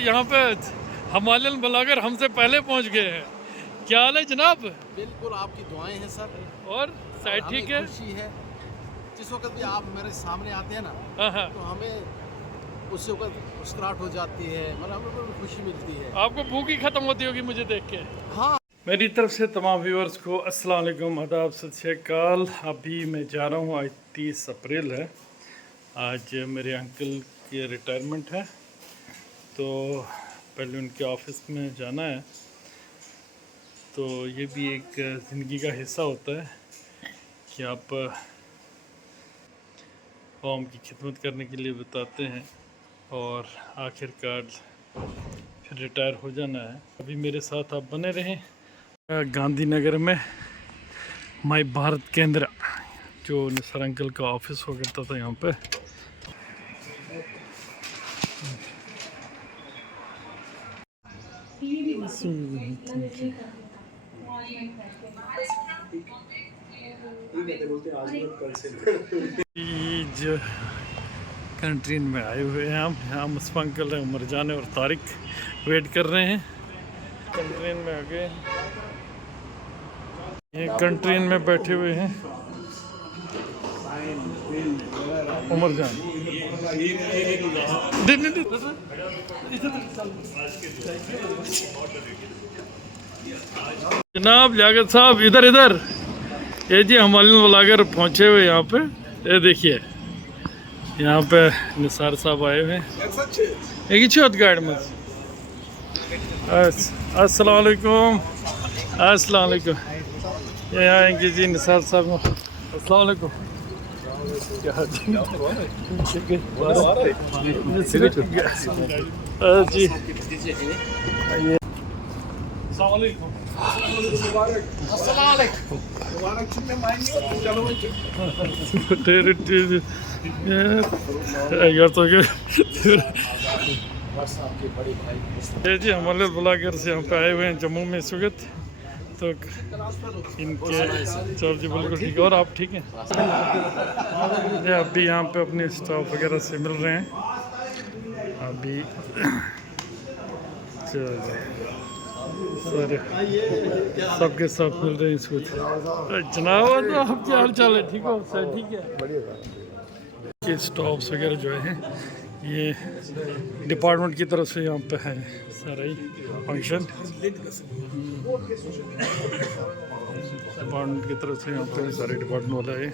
यहाँ पे Himalayan blogger हमसे पहले पहुँच गए हैं। क्या हाल है जनाब? बिल्कुल आपकी दुआएं हैं सर। और साइड ठीक है? खुशी है जिस वक्त भी आप मेरे सामने आते हैं ना, तो हमें उससे मुस्कुराहट हो जाती है, मतलब हमें बड़ी खुशी मिलती है। आपको भूख ही खत्म होती होगी मुझे देख के। हाँ, मेरी तरफ से तमाम व्यूअर्स को अस्सलाम वालेकुम, आदाब, सत श्री अकाल। अभी मैं जा रहा हूँ, आज 30 अप्रैल है। आज मेरे अंकल की रिटायरमेंट है, तो पहले उनके ऑफिस में जाना है। तो ये भी एक ज़िंदगी का हिस्सा होता है कि आप कौम की खिदमत करने के लिए बताते हैं और आखिरकार फिर रिटायर हो जाना है। अभी मेरे साथ आप बने रहें। गांधीनगर में माई भारत केंद्र, जो निसार अंकल का ऑफिस हुआ करता था यहाँ पे। जो कैंटीन में आए हुए हैं हम मुस्तफा अंकल है, उमर जान और तारिक वेट कर रहे हैं। कैंटीन में आ गए, ये कैंटीन में बैठे हुए हैं उमर जान। जनाब लियाकत साहब, इधर इधर। ये जी हिमालयन ब्लॉगर पहुंचे हुए यहाँ पे। ये देखिए, यहाँ पे निसार साहब आए हुए हैं। एक ही छोट गाड़ी में। अस्सलाम वालेकुम, अस्सलाम वालेकुम। ये आएंगे जी निसार साहब। अस्सलाम वालेकुम। जी जी हमारे ब्लॉगर से यहाँ पे आए हुए हैं जम्मू में इस वक्त। तो इनके चल जी बिल्कुल ठीक है। और आप ठीक हैं? अभी यहाँ पे अपने स्टाफ वगैरह से मिल रहे हैं अभी। चलो सारे सबके साथ मिल रहे हैं इस वक्त। जनाब आप क्या हाल चाल है? ठीक हो सर? ठीक है, ये स्टाफ्स वगैरह जो है ये डिपार्टमेंट की तरफ से यहाँ पे है सारा ही फंक्शन। डिपार्टमेंट की तरफ से यहाँ पे सारे डिपार्टमेंट वाला है।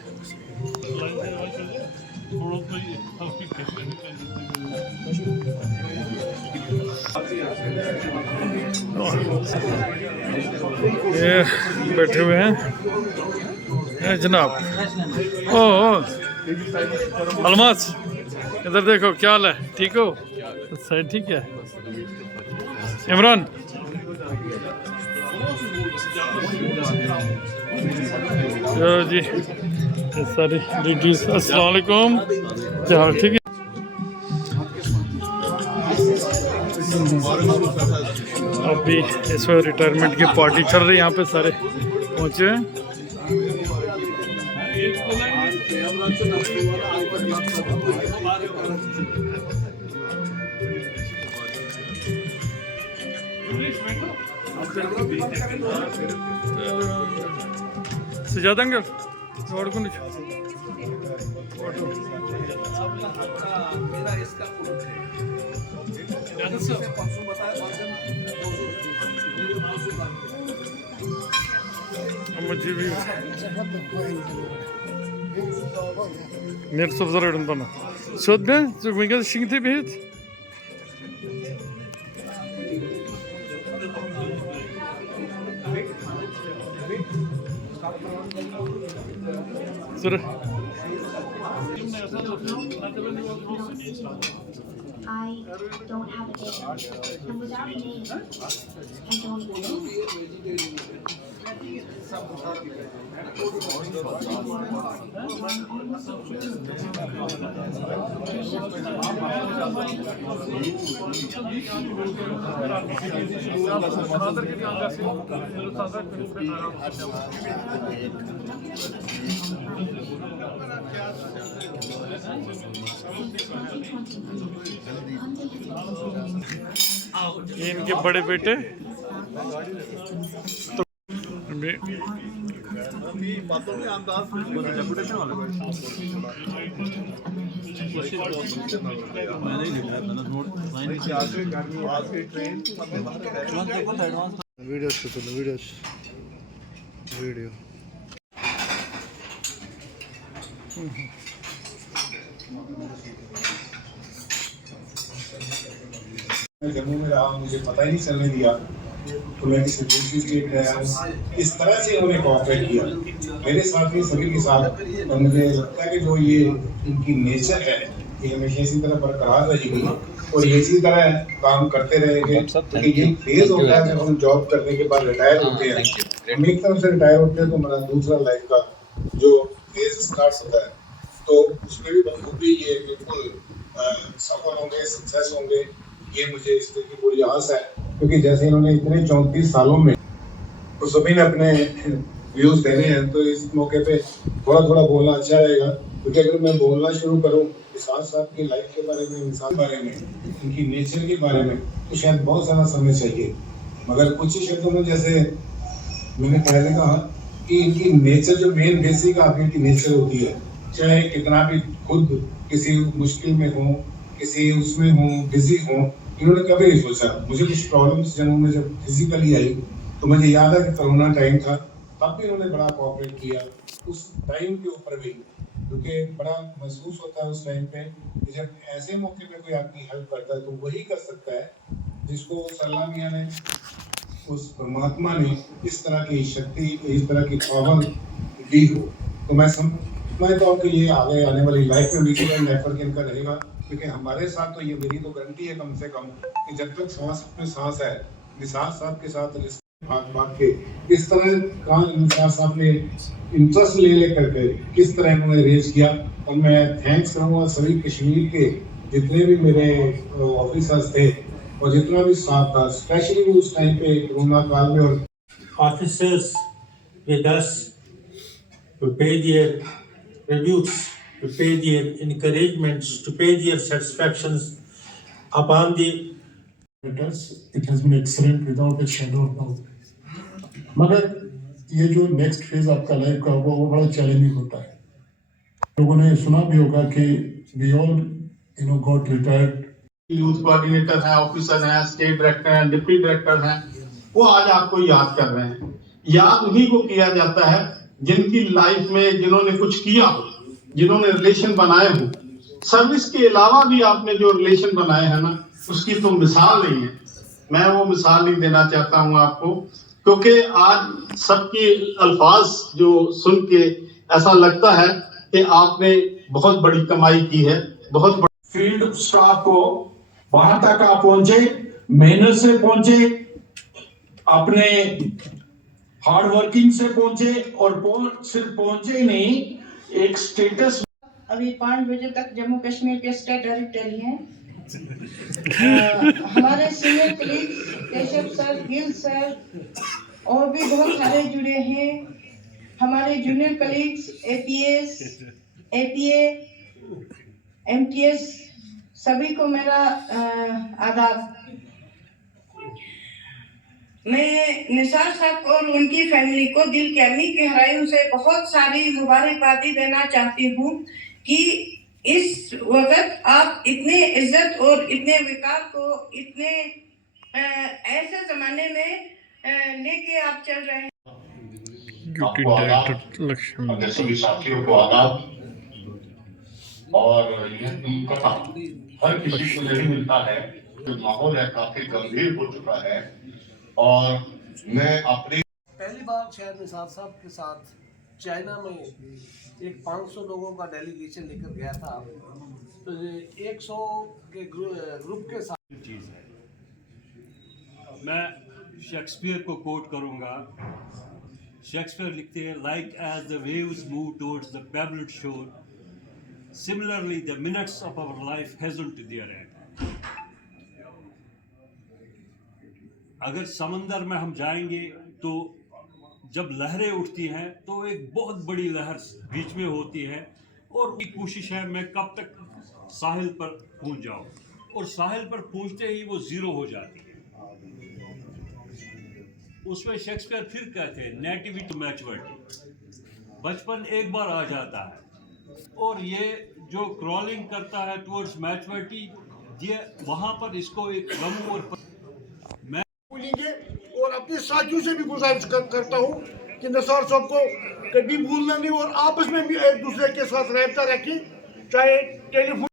ये बैठे हुए हैं जनाब। ओ अलमास, इधर देखो, क्या हाल है? ठीक हो सही? ठीक है। इमरान, जी सारी लेडीज। अस्सलाम वालेकुम, क्या हाल? ठीक है। अभी इस वक्त रिटायरमेंट की पार्टी चल रही है, यहाँ पे सारे पहुँचे हैं। सजाद अंकल और को नहीं मुझे भी मेरे सब जरा बना सोद में जो वहीं शिंग थे बेहद sir. I don't have a name, and without a name, I don't know. ये इनके बड़े बेटे तो वीडियो मैं जम्मू में रहा, मुझे पता ही नहीं चलने दिया तो मैं किसी दूसरी स्टेट गया। इस तरह से उन्होंने कोऑपरेट किया मेरे साथ ही सभी के साथ। और मुझे लगता है कि जो ये इनकी नेचर है ये हमेशा इसी तरह बरकरार रहेगी और ये इसी तरह काम करते रहेंगे, क्योंकि ये फेज होता है जब हम जॉब करने के बाद रिटायर होते हैं। हम एक तरफ से रिटायर होते हैं तो हमारा दूसरा लाइफ का जो फेज स्टार्ट होता है तो उसमें भी बखूबी ये बिल्कुल सफल होंगे, सक्सेस होंगे, ये मुझे इस तरह की पूरी आस है। क्योंकि जैसे इन्होंने इतने 34 सालों में तो सभी ने अपने व्यूज देने हैं, तो इस मौके पे थोड़ा थोड़ा बोलना अच्छा रहेगा। क्योंकि अगर मैं बोलना शुरू करूं साथ साथ की लाइफ के बारे में, इंसान के बारे में, इनकी नेचर के बारे में, तो शायद बहुत ज़्यादा समय चाहिए। मगर कुछ ही शब्दों में जैसे मैंने पहले कहा कि इनकी नेचर जो मेन बेसिक आदमी की नेचर होती है, चाहे कितना भी खुद किसी मुश्किल में हो, किसी उसमें हो, बिजी हो, इन्होंने कभी नहीं सोचा। मुझे कुछ प्रॉब्लम्स जम्मू में जब फिजिकली आई तो मुझे याद है कि कोरोना टाइम था, तब भी इन्होंने बड़ा कोऑपरेट किया उस टाइम के ऊपर भी। क्योंकि बड़ा महसूस होता है उस टाइम पे कि जब ऐसे मौके पे कोई आपकी हेल्प करता है तो वही कर सकता है जिसको उस अल्लाह मियां ने, उस परमात्मा ने इस तरह की शक्ति, इस तरह की पावर दी हो। तो मैं समझता हूँ कि ये आगे आने वाली लाइफ में भी नेटवर्क इनका रहेगा। क्योंकि हमारे साथ तो ये मेरी तो गारंटी है कम से कम कि जब तक सांस में सांस है, निसार साहब के साथ बात के इस तरह का निसार साहब ने इंटरेस्ट ले करके किस तरह इन्होंने रेज किया। और मैं थैंक्स करूँगा सभी कश्मीर के जितने भी मेरे ऑफिसर्स थे और जितना भी स्टाफ था, स्पेशली उस टाइम पे कोरोना काल में। और officers with us to pay their tributes, to pay their encouragements, to pay their satisfactions upon the it has been excellent without a shadow of doubt. मगर ये जो नेक्स्ट फेज आपका life का होगा वो बड़ा चैलेंजिंग होता है। लोगों ने सुना भी होगा कि we all got retired. Youth coordinator है, ऑफिसर है, स्टेट डायरेक्टर है, डिप्टी डायरेक्टर है, वो आज आपको याद कर रहे हैं। याद उन्हीं को किया जाता है जिनकी लाइफ में जिन्होंने कुछ किया हो, जिन्होंने रिलेशन बनाए हो। सर्विस के अलावा भी आपने जो रिलेशन बनाए हैं ना, उसकी तो मिसाल नहीं है। मैं वो मिसाल नहीं देना चाहता हूँ आपको, क्योंकि आज सबकी अल्फाज जो सुन के ऐसा लगता है कि आपने बहुत बड़ी कमाई की है, बहुत फील्ड स्टाफ को वहां तक आप पहुंचे, मेहनत से पहुंचे, अपने हार्ड वर्किंग से पहुंचे और सिर्फ पहुंचे ही नहीं, एक स्टेटस। अभी 5 बजे तक जम्मू कश्मीर के स्टेट डायरेक्टर ही हैं। हमारे senior colleagues Keshav sir, Gill sir और भी बहुत सारे जुड़े हैं। हमारे junior colleagues APS, APA, MTS, सभी को मेरा आदाब। मैं निसार साहब और उनकी फैमिली को दिल की अम्मी की गहराइयों से बहुत सारी मुबारकबादी देना चाहती हूँ कि इस वक्त आप इतने इज्जत और इतने विकार को इतने ऐसे जमाने में लेके आप चल रहे हैं। लक्ष्मी साथियों को आदाब। और यह कथा हर किसी को नहीं मिलता है। जो माहौल है काफी गंभीर हो चुका है और मैं अपनी पहली बार शायद निसार साहब के साथ चाइना में एक 500 लोगों का डेलीगेशन लेकर गया था। तो 100 के ग्रुप के साथ चीज़ है। मैं शेक्सपियर को कोट करूंगा। शेक्सपियर लिखते हैं, like as the waves move towards the pebbled shore, similarly the minutes of our life hasten to their end. अगर समंदर में हम जाएंगे तो जब लहरें उठती हैं तो एक बहुत बड़ी लहर बीच में होती है और उनकी कोशिश है मैं कब तक साहिल पर पहुंच जाऊं, और साहिल पर पहुंचते ही वो ज़ीरो हो जाती है। उसमें शेक्सपियर फिर कहते हैं नेटिविटी टू मैच्योरिटी, बचपन एक बार आ जाता है और ये जो क्रॉलिंग करता है टुवर्ड्स मैच्योरिटी, ये वहाँ पर इसको एक गम और भूलेंगे। और अपने साथियों से भी गुजारिश करता हूँ कि निसार साहब को कभी भूलना नहीं और आपस में भी एक दूसरे के साथ रायता रखें, चाहे टेलीफोन।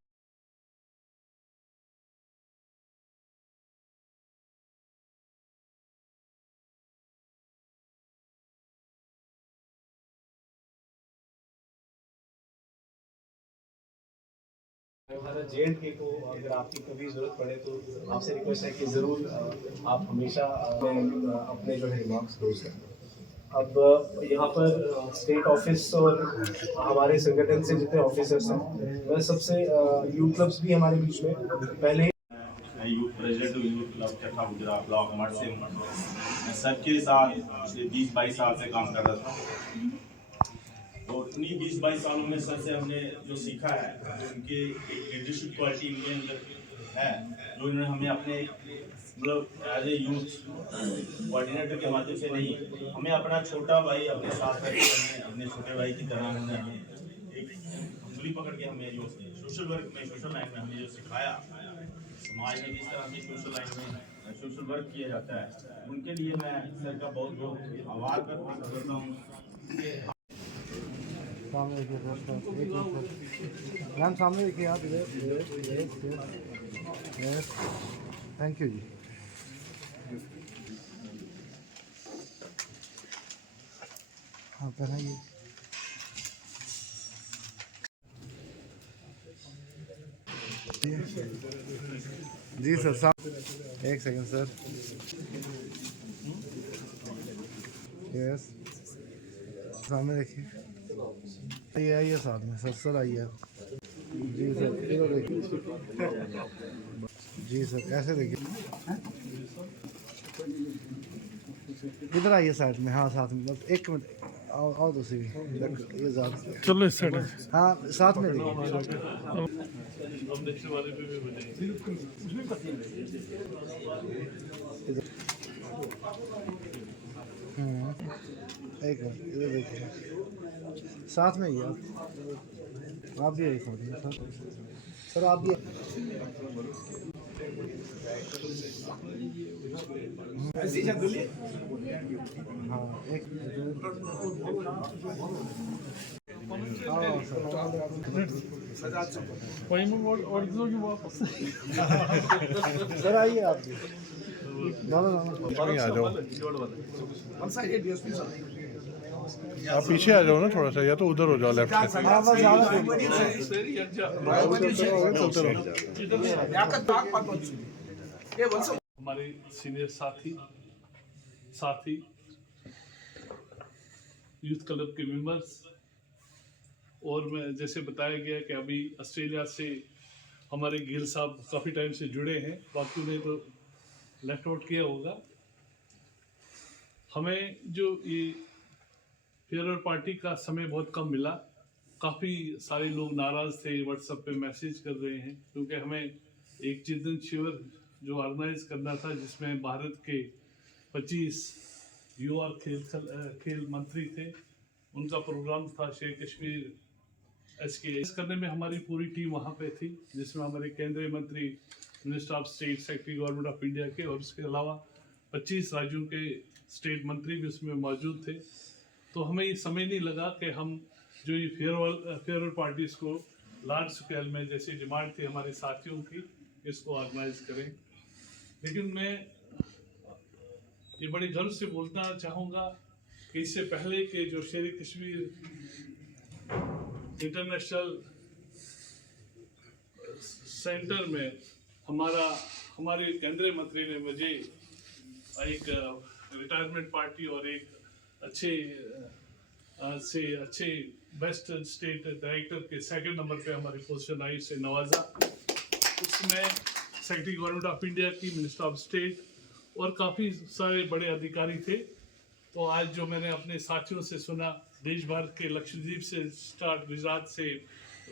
हमारा JNK को अगर आपकी कभी ज़रूरत पड़े तो आपसे रिक्वेस्ट है कि ज़रूर आप हमेशा अपने जो है रिमार्क्स दो सर। अब यहाँ पर स्टेट ऑफिस और हमारे संगठन से जितने ऑफिसर्स हैं, वह सबसे यूथ क्लब्स भी हमारे बीच में पहले यूथ प्रेसिडेंट यूथ क्लब चट्टा गुजरा ब्लॉक मठ से मैं सबके साथ पिछले 20-22 साल से काम कर रहा था। और उन्हीं 20-22 सालों में सर से हमने जो सीखा है, उनके एक लीडरशिप क्वालिटी इनके अंदर है, जो इन्होंने हमें अपने मतलब एज ए यूथ कोऑर्डिनेटर के माध्यम से नहीं, हमें अपना छोटा भाई अपने साथ रखकर अपने छोटे भाई की तरह उन्होंने हमें एक उंगली पकड़ के हमें जो सोशल वर्क में, सोशल लाइन में हमें जो सिखाया, समाज में जिस तरह से सोशल लाइन में सोशल वर्क किया जाता है, उनके लिए मैं सर का बहुत बहुत आभार करता हूँ। मैम सामने देखिए आप, थैंक यू जी। हाँ पहनाइए। जी सर, एक सेकंड सर। यस, सामने देखिए, ये आइए साथ में सर। सर आइए जी सर, इधर देखिए जी सर, ऐसे देखिए, इधर आइए साइड में। हाँ साथ में, बस एक मिनट, आओ आओ दूसरी भी, ये ज़्यादा चलो इस साइड। हाँ साथ में देखिए। एक मिनट, इधर देखिए, साथ में ही आप भी एक मिनट सर, आप भी हाँ एक सर आइए आप भी, आ जाओ आप पीछे आ जाओ ना थोड़ा सा, या तो उधर हो जाओ लेफ्ट से। हमारे सीनियर साथी यूथ क्लब के मेंबर्स, और मैं जैसे बताया गया कि अभी ऑस्ट्रेलिया से हमारे गिल साहब काफ़ी टाइम से जुड़े हैं, बाकी ने तो लेफ्ट आउट किया होगा। हमें जो ये फेयरवेल पार्टी का समय बहुत कम मिला, काफ़ी सारे लोग नाराज़ थे, व्हाट्सएप पे मैसेज कर रहे हैं, क्योंकि हमें एक चिल्ड्रन शिविर जो ऑर्गेनाइज करना था, जिसमें भारत के 25 युवा खेल मंत्री थे, उनका प्रोग्राम था शेख कश्मीर SK। इस करने में हमारी पूरी टीम वहाँ पे थी, जिसमें हमारे केंद्रीय मंत्री, minister of state, secretary government of India के, और उसके अलावा 25 राज्यों के स्टेट मंत्री भी उसमें मौजूद थे। तो हमें ये समय नहीं लगा कि हम जो ये फेयरवेल पार्टीज़ को लार्ज स्केल में, जैसी डिमांड थी हमारे साथियों की, इसको ऑर्गेनाइज करें। लेकिन मैं ये बड़े गर्व से बोलना चाहूँगा कि इससे पहले के जो शेर कश्मीर इंटरनेशनल सेंटर में हमारे केंद्रीय मंत्री ने मुझे एक रिटायरमेंट पार्टी और एक अच्छे बेस्ट स्टेट डायरेक्टर के सेकंड नंबर पे हमारी पोजीशन आई से नवाजा। उसमें सेक्रेटरी गवर्नमेंट ऑफ इंडिया की, मिनिस्टर ऑफ स्टेट और काफ़ी सारे बड़े अधिकारी थे। तो आज जो मैंने अपने साथियों से सुना, देश भर के, लक्षद्वीप से स्टार्ट, गुजरात से,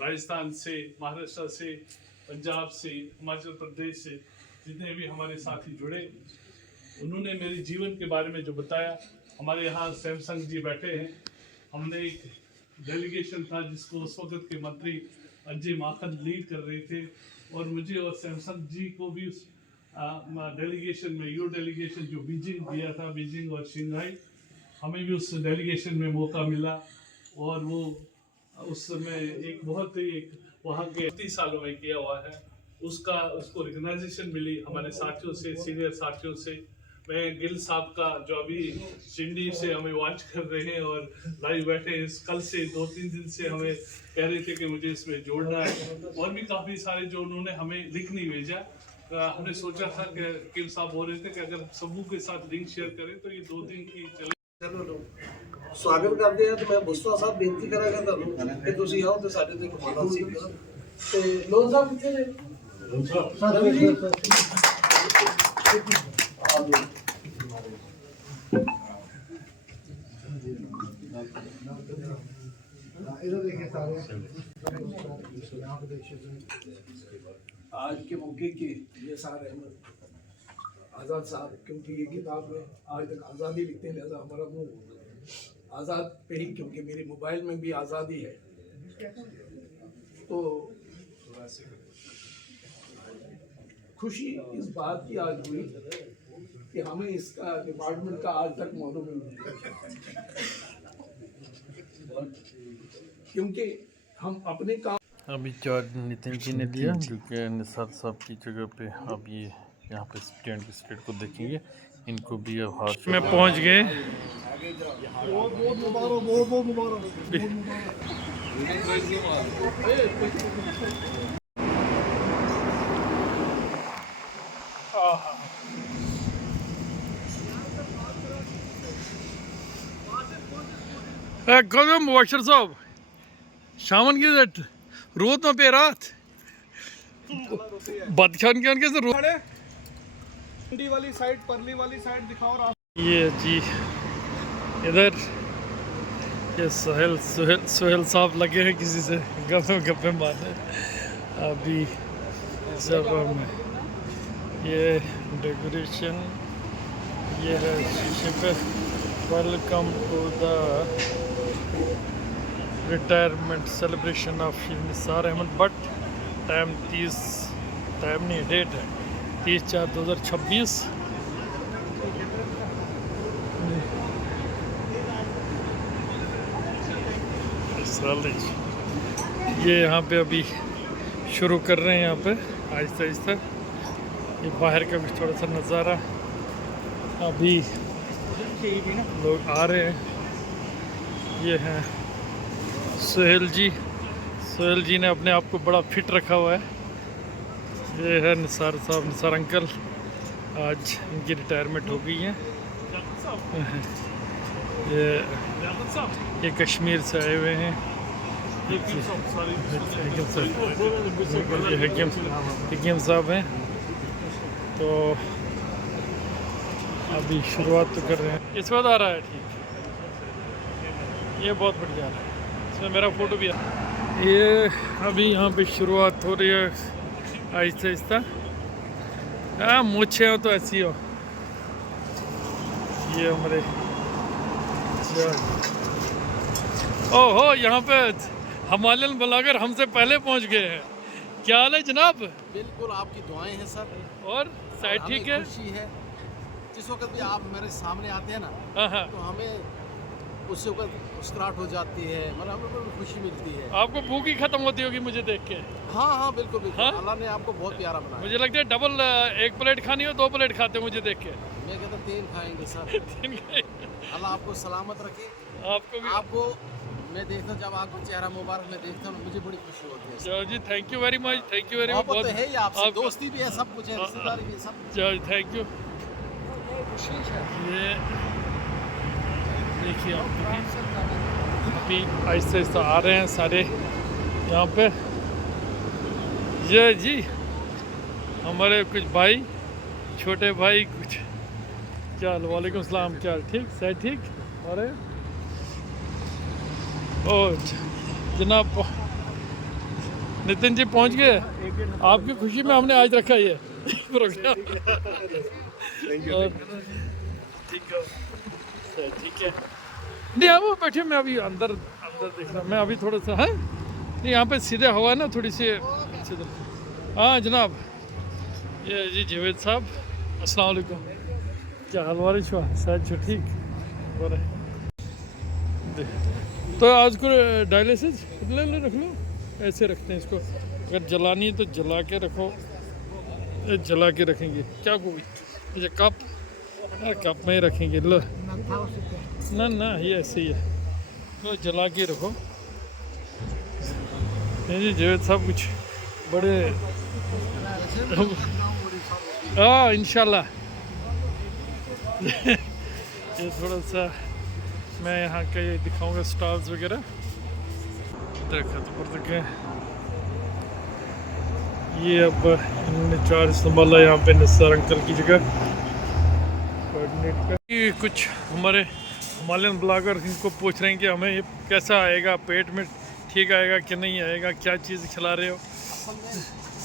राजस्थान से, महाराष्ट्र से, पंजाब से, हिमाचल प्रदेश से, जितने भी हमारे साथी जुड़े, उन्होंने मेरे जीवन के बारे में जो बताया। हमारे यहाँ सैमसंग जी बैठे हैं, हमने एक डेलीगेशन था जिसको उस वक्त के मंत्री अजय माखन लीड कर रहे थे, और मुझे और सैमसंग जी को भी उस डेलीगेशन में, यो डेलीगेशन जो बीजिंग गया था, बीजिंग और शंघाई, हमें भी उस डेलीगेशन में मौका मिला। और वो उस समय एक बहुत ही एक वहाँ के 30 सालों में किया हुआ है, उसको रिकग्नाइजेशन मिली हमारे साथियों से, सीनियर साथियों से। मैं गिल साहब का जो अभी सिंडी से हमें वॉच कर रहे हैं और लाइव बैठे हैं, कल से 2-3 दिन से हमें कह रहे थे कि मुझे इसमें जोड़ना है, और भी काफ़ी सारे जो उन्होंने हमें लिख नहीं भेजा। हमने सोचा था कि गिल साहब बोल रहे थे कि अगर सबू के साथ लिंक शेयर करें तो ये 2 दिन की चले। स्वागत करते हैं। तो मैं मुस्तफा साहब बेनती करांगा ਤੁਹਾਨੂੰ ਕਿ ਤੁਸੀਂ ਆਓ ਤੇ ਸਾਡੇ ਤੇ ਕਮਾਂਡਾ ਸੀ ਤੇ ਲੋਨ ਸਾਹਿਬ ਕਿੱਥੇ ਨੇ? इधर देखिए सारे आज के मौके के ये सारे आज़ाद साहब, क्योंकि ये किताब में आज तक आज़ादी लिखते हैं, लिहाजा हमारा मुँह आज़ाद पे ही, क्योंकि मेरे मोबाइल में भी आज़ादी है। तो खुशी इस बात की आज हुई कि हमें इसका डिपार्टमेंट का आज तक मालूम नहीं, क्योंकि हम अपने काम अभी चार्ज नितिन जी ने लिया, जो कि निसार साहब की जगह पे। अब ये यहाँ पे स्टैंड की स्टेट को देखेंगे, इनको भी अब हाथ में पहुँच गए। बहुत बहुत मुबारक, बहुत बहुत मुबारक। कदम मुबशर साहब शामन की जट रोत में पे रात बदखान के उनके से मंडी वाली साइड, परली वाली साइड दिखाओ आप। ये जी इधर ये सोहेल साहब लगे हैं किसी से गप्पे मारने। अभी जब हम ये डेकोरेशन ये है शीशे पे, welcome to the retirement celebration of Nisar Ahmad Bhat. Time 30, time नहीं डेट है 30/4/2026। ये यहाँ पे अभी शुरू कर रहे हैं, यहाँ पे आहिस्ता आहिस्ता। ये बाहर का भी थोड़ा सा नज़ारा, अभी लोग आ रहे हैं। ये हैं सोहेल जी, सोहेल जी ने अपने आप को बड़ा फिट रखा हुआ है। ये है निसार साहब, निसार अंकल, आज इनकी रिटायरमेंट हो गई है। ये कश्मीर से आए हुए हैं। हकीम साहब हैं, तो अभी शुरुआत तो कर रहे हैं। इस वक्त आ रहा है, ठीक, ये बहुत बढ़िया है, इसमें मेरा फ़ोटो भी है। ये अभी यहाँ पे शुरुआत हो रही है आहिस्ता आहिस्ता। हाँ, मूछें हो तो ऐसी हो। ये हमारे ओहो, यहाँ पे हिमालयन ब्लॉगर हमसे पहले पहुँच गए हैं। क्या हाल है जनाब? बिल्कुल, आपकी दुआएं हैं सर। और साइड ठीक है? खुशी है, जिस वक्त भी आप मेरे सामने आते हैं ना, तो हमें उस वक्त मुस्कुराहट हो जाती है, मतलब हमें बड़ी खुशी मिलती है। आपको भूख ही खत्म होती होगी मुझे देख के। हाँ हाँ, बिल्कुल बिल्कुल। हाँ? अल्लाह ने आपको बहुत प्यारा बनाया। मुझे लगता है डबल, एक प्लेट खानी हो 2 प्लेट खाते हो मुझे देख के। मैं कहता 3 खाएंगे सर। अल्लाह आपको सलामत रखे। आपको भी। आपको मैं देखता हूँ, जब आपको चेहरा मुबारक मैं देखता हूँ, मुझे बड़ी खुशी होती है। चलो जी, thank you very much, thank you very much. बहुत है ही आपसे, दोस्ती भी है, सब कुछ है, रिश्तेदारी भी है, सब। चलो, थैंक यू। ये देखिए आप अभी आहिस्ता आहिस्ता आ रहे हैं सारे यहाँ पे। ये जी हमारे कुछ भाई, छोटे भाई कुछ। क्या हाल? वालेकुम सलाम, क्या हाल? ठीक, सही ठीक। अरे ओ जनाब नितिन जी पहुँच गए। आपकी खुशी में हमने आज रखा ये प्रोग्राम। और ठीक है ठीक है। नहीं आप वो बैठे, मैं अभी अंदर अंदर देख रहा, मैं अभी थोड़ा सा है नहीं यहाँ पे सीधे हवा ना थोड़ी सी सीधे। हाँ जनाब, ये जी जावेद साहब, अस्सलाम वालेकुम, क्या हाल वारिश हुआ शायद जो ठीक बोले। तो आज को डायलिसिस ले रख लो, ऐसे रखते हैं इसको, अगर जलानी है तो जला के रखो, जला के रखेंगे क्या कोई ये कप, कप में ही रखेंगे लो ना ना, ये ऐसे ही है तो जला के रखो। जी जावेद साहब कुछ बड़े हाँ इंशाल्लाह। ये थोड़ा सा मैं यहाँ का ये दिखाऊंगा स्टॉल्स वगैरह दरख्त पर देखे। ये अब इन्होंने चार्ज संभाला यहाँ पे निसार अंकल की जगह कोऑर्डिनेट का। ये कुछ हमारे हिमालयन ब्लॉगर इनको पूछ रहे हैं कि हमें ये कैसा आएगा, पेट में ठीक आएगा कि नहीं आएगा, क्या चीज़ खिला रहे हो?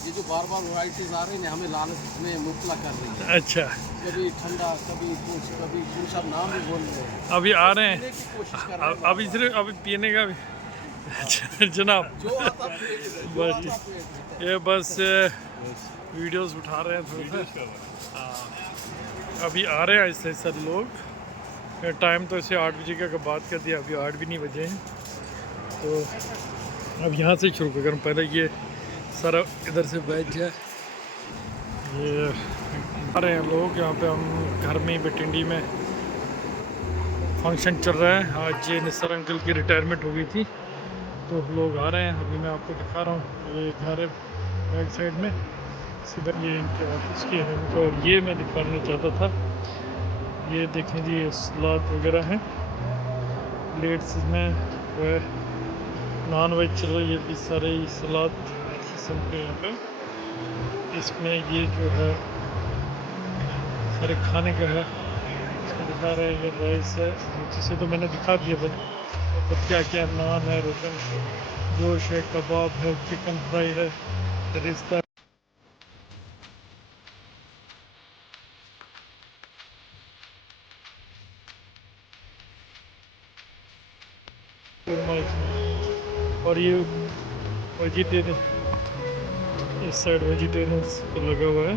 ये जो बार बार वैरायटीज आ रही हैं हमें लालच में मुबतला कर रही है। अच्छा, कभी ठंडा कभी कुछ अब नाम भी बोल रहे हैं, अभी आ रहे हैं अभी सिर्फ अभी पीने का भी जनाब बस ये बस वीडियोस उठा रहे हैं थोड़ा सा। अभी आ रहे हैं ऐसे ऐसे लोग, टाइम तो ऐसे 8 बजे का बात कर दिया, अभी 8 भी नहीं बजे हैं। तो अब यहाँ से शुरू करूँ, पहले ये सारा इधर से वेज है, ये आ रहे हैं लोग यहाँ पे। हम घर में ही बटिंडी में फंक्शन चल रहा है, आज ये निसार अंकल की रिटायरमेंट हो गई थी तो लोग आ रहे हैं। अभी मैं आपको दिखा रहा हूँ, ये घर है बैक साइड में, सीधा ये इनके ऑफिस की है। और ये मैं दिखाना चाहता था, ये देखें जी ये सलाद वगैरह हैं, प्लेट्स में वह नॉन वेज चल रही है, भी सारे सलाद किस्म के यहाँ पे। इसमें ये जो है सारे खाने का है, इसमें दिखा रहे हैं। ये राइस है, जिसे तो मैंने दिखा दिया था, तो क्या क्या नान है, रोगन जोश है, कबाब है, चिकन फ्राई है, रिश्ता और ये वेजिटेरियन, इस साइड वेजिटेरियन लगा हुआ है।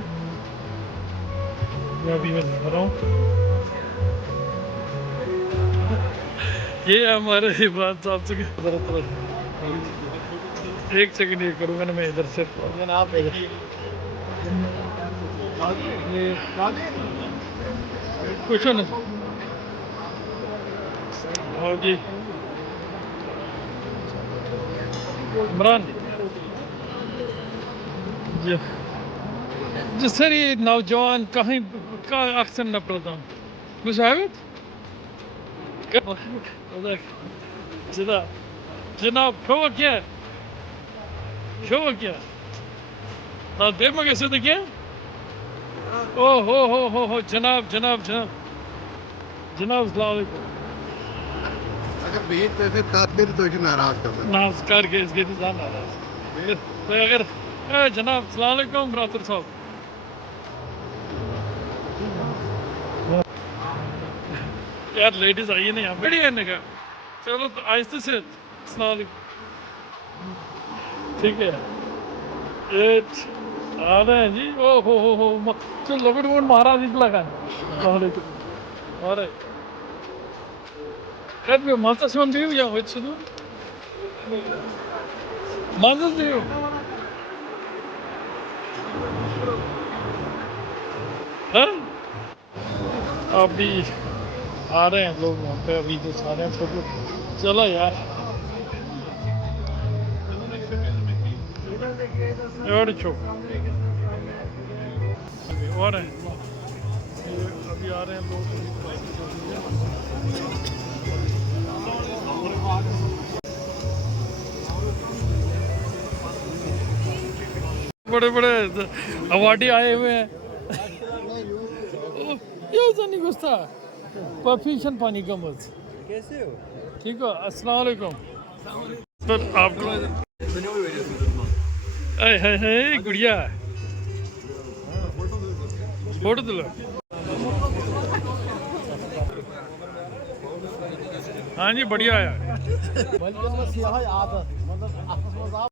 अभी मैं दिखा रहा हूँ, ये हमारे बात साहब से एक सेकंड ये करूँगा ना मैं इधर से आप कुछ ना और जी इमरान जी सर, ये नौजवान कहीं का अक्सर न पड़ता हूँ मुसाहिब जनाब जनाब शो क्या ना दे मगे से देखिए। ओ हो जनाब जनाब जनाब जनाब अस्सलाम वालेकुम। अगर भेज पे फिर खातिर तो नाराज कर नाज करके इसके इंसान नाराज तो अगर जनाब अस्सलाम वालेकुम बरातर साहब। यार लेडीज आई नहीं यहाँ बड़ी है का, चलो तो आहिस्ते से अस्सलाम वालेकुम ठीक है। ये आ रहे हैं जी, ओ हो तो लोगों ने महाराज निकला का अरे Kad bi malta se on bio ja već sudu. Malta bio. हाँ अभी आ रहे हैं लोग वहाँ पे, अभी तो सारे फोटो चलो यार और चुप अभी और हैं, अभी आ रहे हैं लोग। बड़े बड़े अवार्डी आए हुए हैं। ये नहीं गुस्सा परफ्यूशन पानी का मत कैसे हो ठीक हो। अस्सलाम वालेकुम सर आपको है गुड़िया फोटो दिला हाँ जी बढ़िया है। बल्कि सियाह आदत मतलब